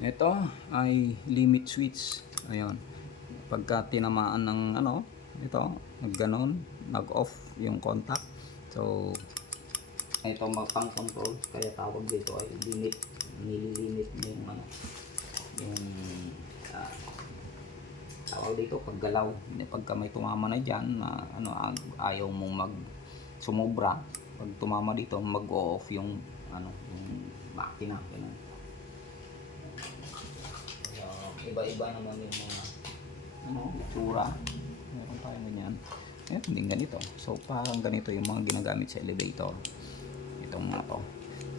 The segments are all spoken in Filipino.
Ito ay limit switch. Ayun. Pagka tinamaan ng ano, ito, nagganon, nag-off yung contact. So, ito pang control. Kaya tawag dito ay limit. Nililimit niya yung ano, yung tawag dito paggalaw. Pagka may tumama na dyan, na ano, ayaw mong mag sumobra. Pag tumama dito, mag-off yung ano, yung makina. Ganun. Iba-iba naman yung mga ano, itsura. Meron tayong ganyan. Ngayon, hindi ganito. So, parang ganito yung mga ginagamit sa elevator. Itong mga to.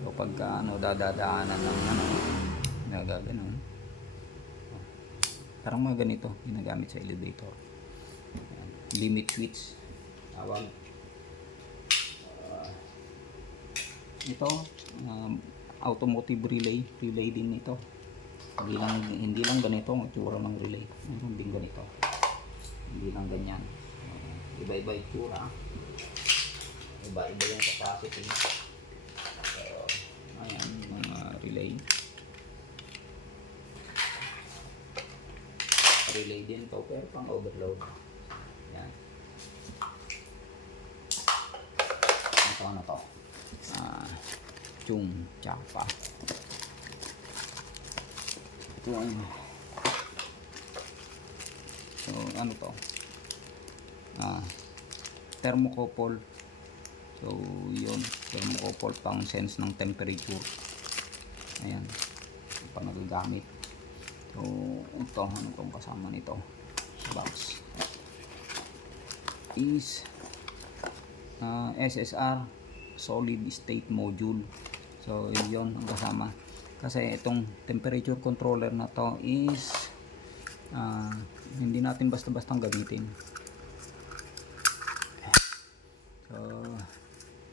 So, pagka ano, dadadaanan ng ano, nagaganon. Parang mga ganito, ginagamit sa elevator. Ayan. Limit switch. Tawag. Ito, automotive relay. Relay din ito. Hindi lang ganito ang itsura ng relay. Meron din ganito. Hindi lang ganyan. Iba-iba itsura. Iba-iba yung capacity. So, ayan, mga relay. Relay din to, pero pang overload. Ayan. Ito ano to? Chung Chapa. So, ano to? Thermocouple. So, yun. Thermocouple pang sense ng temperature. Ayan. Pang nagagamit. So, ito. Ano tong kasama nito? Box. Is SSR Solid State Module. So, yun ang kasama. Kasi itong temperature controller na to is hindi natin basta-bastang gamitin. So,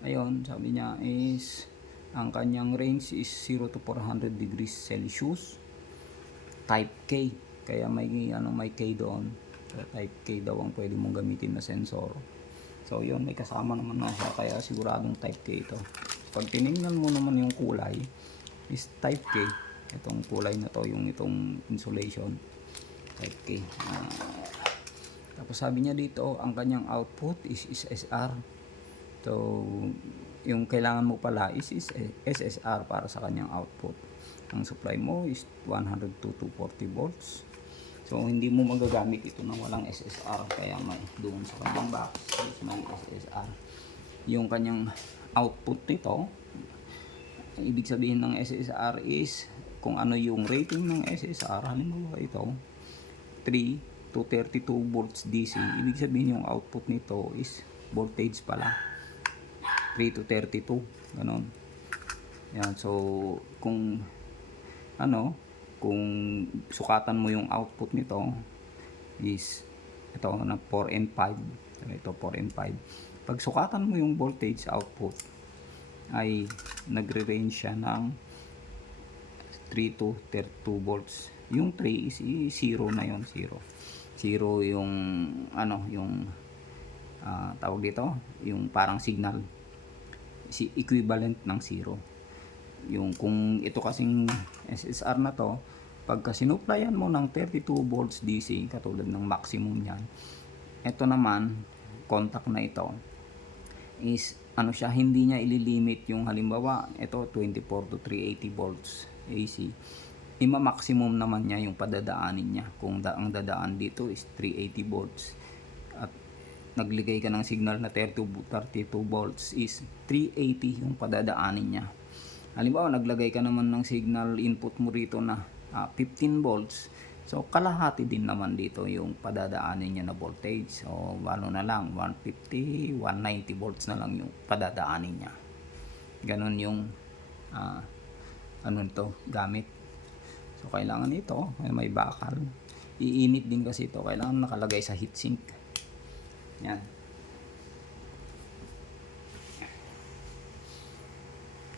ayun, sabi niya is ang kanyang range is 0 to 400 degrees Celsius. Type K. Kaya may K doon. So, type K daw ang pwede mong gamitin na sensor. So, yun, may kasama naman na siya. Kaya siguradong type K ito. Pag tinignan mo naman yung kulay, is type K. Itong kulay na to, yung itong insulation, type K. Tapos sabi niya dito, ang kanyang output is SSR. So, yung kailangan mo pala is SSR para sa kanyang output. Ang supply mo is 100 to 240 volts. So, hindi mo magagamit ito nang walang SSR. Kaya may doon sa kanyang box is may SSR. Yung kanyang output nito, ibig sabihin ng SSR is kung ano yung rating ng SSR. Halimbawa ito 3 to 32 volts DC, ibig sabihin yung output nito is voltage pala 3 to 32, ganon. Yan. So kung kung sukatan mo yung output nito is ito na 4 and 5. Ito 4 and 5. Pag sukatan mo yung voltage output ay nagre-range siya ng 3 to 32 volts. Yung 3 is 0 na yon, 0. 0 yung yung tawag dito, yung parang signal. Equivalent ng 0. Yung kung ito kasing SSR na to, pagka sinuplayan mo ng 32 volts DC, katulad ng maximum niyan, ito naman, contact na ito, is siya, hindi niya ililimit yung halimbawa ito 24 to 380 volts AC, ima-maximum naman niya yung padadaanin niya. Kung ang dadaan dito is 380 volts at nagligay ka ng signal na 32 volts, is 380 yung padadaanin niya. Halimbawa naglagay ka naman ng signal input mo rito na 15 volts, so kalahati din naman dito yung padadaanin niya na voltage. So ano na lang, 150, 190 volts na lang yung padadaanin niya. Ganon yung gamit. So kailangan ito may bakal. Iinit din kasi ito, kailangan nakalagay sa heatsink. Yan.